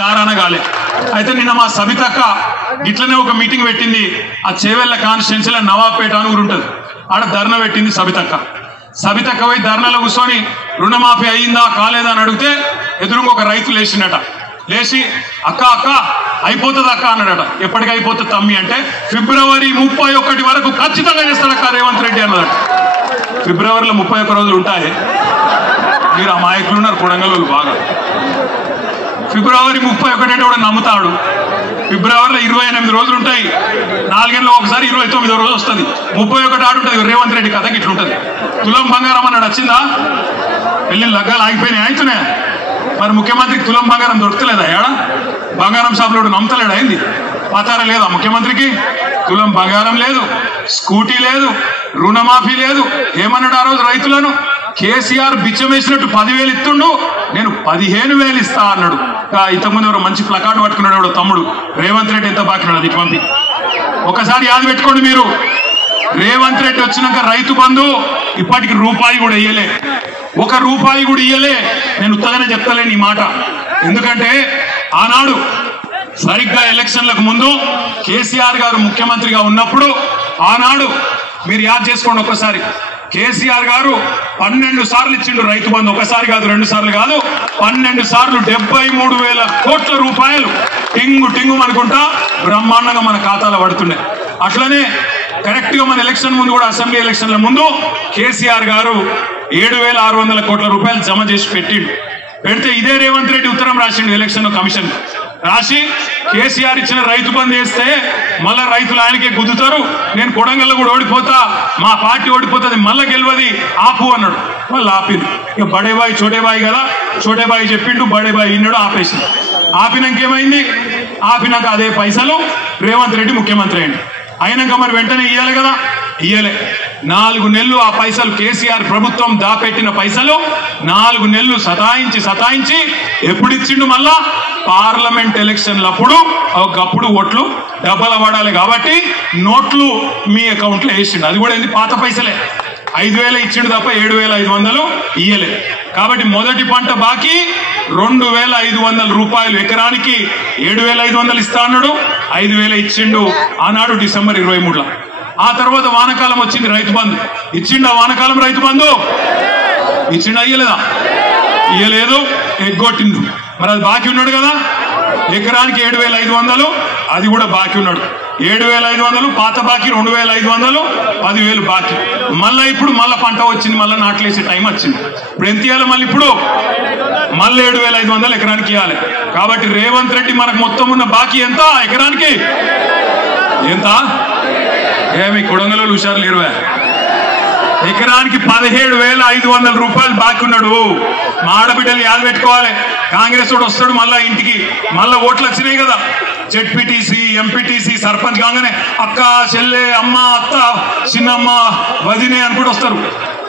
చారానగాలే అయితే నిన్న మా సబితక్క ఇట్లనే ఒక మీటింగ్ పెట్టింది. ఆ చేవెళ్ళ కాన్స్టిట్యున్సీలో నవాబ్పేట అని ఊరు ఉంటుంది. ఆడ ధర్నా పెట్టింది సబితక్క పోయి ధర్నాలో కూర్చొని రుణమాఫీ అయ్యిందా కాలేదా అని అడిగితే ఎదురుగా ఒక రైతు లేచిండట. లేచి అక్క అయిపోతుంది అక్క అన్నాడట. ఎప్పటికీ అయిపోతుంది తమ్మి అంటే ఫిబ్రవరి 31 వరకు ఖచ్చితంగా చేస్తాడక్క రేవంత్ రెడ్డి అన్నాడట. ఫిబ్రవరిలో 31 రోజులు ఉంటాయి. మీరు ఆ మాయకులు ఉన్నారు కొడంగల్ బాగా. ఫిబ్రవరి 31 అంటే కూడా నమ్ముతాడు. ఫిబ్రవరిలో 28 రోజులు ఉంటాయి. 4 ఏళ్ళలో ఒకసారి 29వ రోజు వస్తుంది. 31 ఆడుంటుంది. రేవంత్ రెడ్డి కథకి ఇట్లుంటుంది. తులం బంగారం అన్నాడు వచ్చిందా? వెళ్ళి లగ్గాలు ఆగిపోయినాయి అవుతున్నాయి. మరి ముఖ్యమంత్రికి తులం బంగారం దొరకలేదా? ఏడా బంగారం షాపులో నమ్ముతలేడా? అయింది పతారా లేదా ముఖ్యమంత్రికి? తులం బంగారం లేదు, స్కూటీ లేదు, రుణమాఫీ లేదు. ఏమన్నాడు ఆ రోజు రైతులను? కేసీఆర్ బిచ్చం వేసినట్టు 10,000 ఇస్తుండు, నేను 15,000 ఇస్తా అన్నాడు. ఇంతకుముందు ఎవరో మంచి ప్లకార్డు పట్టుకున్నాడు ఎవడో తమ్ముడు. రేవంత్ రెడ్డి ఎంత బాకినాడు అది పంపి ఒకసారి యాద పెట్టుకోండి మీరు. రేవంత్ రెడ్డి వచ్చినాక రైతు బంధు ఇప్పటికి రూపాయి కూడా ఇయ్యలే, 1 రూపాయి కూడా ఇయ్యలే. నేను ఉత్తగానే చెప్తలేను ఈ మాట. ఎందుకంటే ఆనాడు సరిగ్గా ఎలక్షన్లకు ముందు కేసీఆర్ గారు ముఖ్యమంత్రిగా ఉన్నప్పుడు ఆనాడు మీరు యాద్ చేసుకోండి ఒక్కసారి. కేసీఆర్ గారు 12 సార్లు ఇచ్చిండు రైతు బంధు. ఒకసారి కాదు, 2 సార్లు కాదు, 12 సార్లు 73,000 కోట్ల రూపాయలు టింగు అనుకుంటా బ్రహ్మాండంగా మన ఖాతాలో పడుతున్నాయి. అట్లనే కరెక్ట్ గా మన ఎలక్షన్ ముందు కూడా అసెంబ్లీ ఎలక్షన్ల ముందు కేసీఆర్ గారు 7,600 కోట్ల రూపాయలు జమ చేసి పెడితే ఇదే రేవంత్ రెడ్డి ఉత్తరం రాసిండు ఎలక్షన్ కమిషన్ రాసి కేసీఆర్ ఇచ్చిన రైతు బంధు వేస్తే మళ్ళా రైతులు ఆయనకే గుద్దుతారు, నేను కొడంగల్లో కూడా ఓడిపోతా, మా పార్టీ ఓడిపోతుంది, మళ్ళా గెలవది ఆపు అన్నాడు. వాళ్ళు ఆపిండు. ఇక బడేబాయి చోటేబాయి కదా, చోటేబాయి చెప్పిండు, బడేబాయి విన్నాడు, ఆపేసింది. ఆపినాక ఏమైంది? ఆపినాక అదే పైసలు రేవంత్ రెడ్డి ముఖ్యమంత్రి అయింది. అయినాక మరి వెంటనే ఇయ్యాలి కదా, ఇయ్యలే. 4 నెలలు ఆ పైసలు కేసీఆర్ ప్రభుత్వం దాపెట్టిన పైసలు 4 నెలలు సతాయించి ఎప్పుడు ఇచ్చిండు? మళ్ళా పార్లమెంట్ ఎలక్షన్లప్పుడు ఒకప్పుడు ఓట్లు డబ్బల పడాలి కాబట్టి నోట్లు మీ అకౌంట్లో వేసిండు. అది కూడా ఏంది? పాత పైసలే. 5,000 ఇచ్చిండు తప్ప 7,500 ఇయ్యలే. కాబట్టి మొదటి పంట బాకీ 2,500 రూపాయలు ఎకరానికి. 7,500 ఇస్తా అన్నాడు, 5,000 ఇచ్చిండు ఆనాడు డిసెంబర్ 23లో. ఆ తర్వాత వానకాలం వచ్చింది, రైతు బంధు ఇచ్చిండు. ఆ వానకాలం రైతు బంధు ఇచ్చిండు, అయ్యలేదా? ఇయ్యలేదు, ఎగ్గొట్టిండు. మరి అది బాకీ ఉన్నాడు కదా, ఎకరానికి 7,500 అది కూడా బాకీ ఉన్నాడు. 7,500 పాత బాకీ, 2,500, 10,000 బాకీ. మళ్ళీ ఇప్పుడు మళ్ళీ పంట వచ్చింది, మళ్ళీ నాట్లేసే టైం వచ్చింది. ఇప్పుడు ఎంత ఇవ్వాలి? మళ్ళీ ఇప్పుడు మళ్ళీ 7,500 ఎకరానికి ఇవ్వాలి. కాబట్టి రేవంత్ రెడ్డి మనకు మొత్తం ఉన్న బాకీ ఎంత ఎకరానికి? ఎంత? ఏమి కొడంగల్లో హుషారు లేరు? ఎకరానికి 17,500 రూపాయలు బాకీ ఉన్నాడు. మా ఆడబిడ్డలు యాద పెట్టుకోవాలి. కాంగ్రెస్ వాడు వస్తాడు మళ్ళా ఇంటికి, మళ్ళా ఓట్లు వచ్చినాయి కదా, జెడ్పీటీసీ, ఎంపీటీసీ, సర్పంచ్ కాగానే అక్క, చెల్లె, అమ్మ, అత్త, చిన్నమ్మ, వదినే అనుకుంటూ వస్తారు.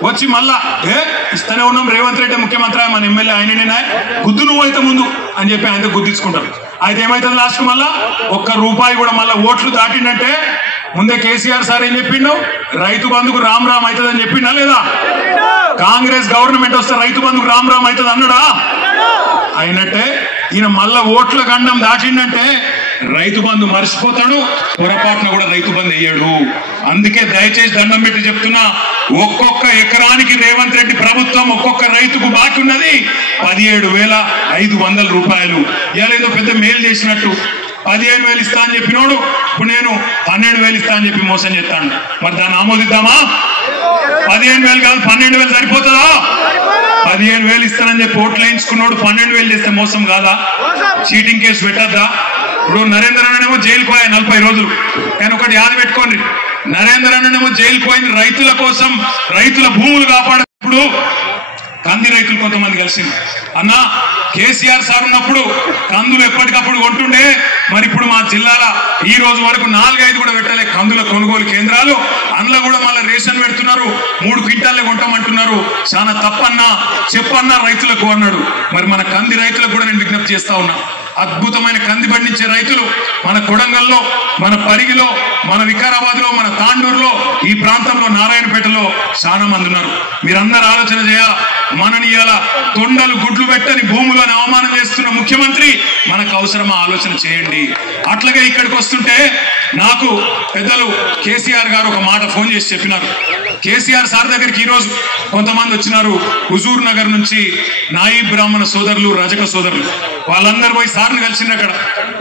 వచ్చి మళ్ళా ఇస్తూనే ఉన్నాం, రేవంత్ రెడ్డి ముఖ్యమంత్రి, మన ఎమ్మెల్యే ఆయననే, గుద్దు నువ్వు అయితే ముందు అని చెప్పి ఆయనతో గుద్దించుకుంటారు. అయితే ఏమవుతుంది లాస్ట్? మళ్ళా 1 రూపాయి కూడా మళ్ళీ ఓట్లు దాటిందంటే ముందే కేసీఆర్ సార్ ఏం చెప్పిండు? రైతు బంధుకు రామ్ అవుతుంది అని చెప్పిండా లేదా? కాంగ్రెస్ గవర్నమెంట్ వస్తే రైతు బంధుకు రామ్ అవుతుంది అన్నాడా? అయినట్టే ఈయన మళ్ళా ఓట్ల గండం దాటిండంటే రైతు బంధు మర్చిపోతాడు, పొరపాటున కూడా రైతు బంధు వేయడు. అందుకే దయచేసి దండం పెట్టి చెప్తున్నా, ఒక్కొక్క ఎకరానికి రేవంత్ రెడ్డి ప్రభుత్వం ఒక్కొక్క రైతుకు బాకీ ఉన్నది 17,500 రూపాయలు. ఏదో పెద్ద మేలు చేసినట్టు 15,000 ఇస్తా అని చెప్పినోడు ఇప్పుడు నేను 12,000 ఇస్తా అని చెప్పి మోసం చేస్తాను. మరి దాన్ని ఆమోదిద్దామా? 15,000 కాదు 12,000 సరిపోతుందా? 15,000 ఇస్తానని చెప్పి ఓట్లు వేయించుకున్నాడు 12,000 చేస్తే మోసం కాదా? చీటింగ్ కేసు పెట్టద్దా? ఇప్పుడు నరేంద్ర అన్ననేమో జైలుకు పోయా 40 రోజులు. కానీ ఒకటి యాద పెట్టుకోండి, నరేంద్ర అన్ననేమో జైలుకు పోయింది రైతుల కోసం, రైతుల భూములు కాపాడప్పుడు. కంది రైతులు కొంతమంది కలిసింది, అన్న కేసీఆర్ సార్ ఉన్నప్పుడు కందులు ఎప్పటికప్పుడు కొంటుండే, మరి ఇప్పుడు మా జిల్లాల ఈ రోజు వరకు 4-5 కూడా పెట్టలే కందుల కొనుగోలు కేంద్రాలు. అందులో కూడా మళ్ళీ రేషన్ పెడుతున్నారు, 3 క్వింటాలే కొంటామంటున్నారు. చాలా తప్పన్నా చెప్పన్నా రైతులకు అన్నాడు. మరి మన కంది రైతులకు కూడా నేను విజ్ఞప్తి చేస్తా ఉన్నా, అద్భుతమైన కంది పండించే రైతులు మన కొడంగల్లో, మన పరిగిలో, మన వికారాబాద్లో, మన తాండూరులో, ఈ ప్రాంతంలో నారాయణపేటలో చాలా మంది ఉన్నారు. మీరందరూ ఆలోచన చేయాలా. మననీయాల తొండలు గుడ్లు పెట్టని భూములను అవమానం చేస్తున్న ముఖ్యమంత్రి మనకు అవసరమా ఆలోచన చేయండి. అట్లాగే ఇక్కడికి వస్తుంటే నాకు పెద్దలు కేసీఆర్ గారు ఒక మాట ఫోన్ చేసి చెప్పినారు. కేసీఆర్ సార్ దగ్గరికి ఈరోజు కొంతమంది వచ్చినారు. హుజూర్ నగర్ నుంచి నాయి బ్రాహ్మణ సోదరులు, రజక సోదరులు, వాళ్ళందరూ పోయి సార్ని కలిసిండ్రు. అక్కడ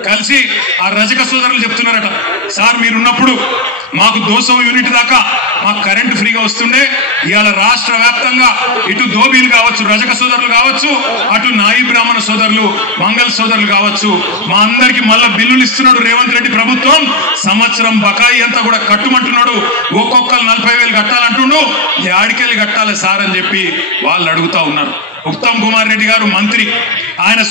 కలిసి ఆ రజక సోదరులు చెప్తున్నారట, సార్ మీరున్నప్పుడు మాకు 200 యూనిట్ దాకా మాకు కరెంటు ఫ్రీగా వస్తుండే. ఇవాళ రాష్ట్ర వ్యాప్తంగా ఇటు దోబీలు కావచ్చు, రజక సోదరులు కావచ్చు, అటు నాయి బ్రాహ్మణ సోదరులు, మంగళ సోదరులు కావచ్చు, మా అందరికి మళ్ళా బిల్లులు ఇస్తున్నాడు రేవంత్ రెడ్డి ప్రభుత్వం. సంవత్సరం బకాయి అంతా కూడా కట్టుమంటున్నాడు. ఒక్కొక్కరు 40,000 కట్టాలంటుండు. యాడికెళ్ళి కట్టాలి సార్ అని చెప్పి వాళ్ళు అడుగుతా ఉన్నారు. ఉత్తమ్ కుమార్ రెడ్డి గారు మంత్రి, ఆయన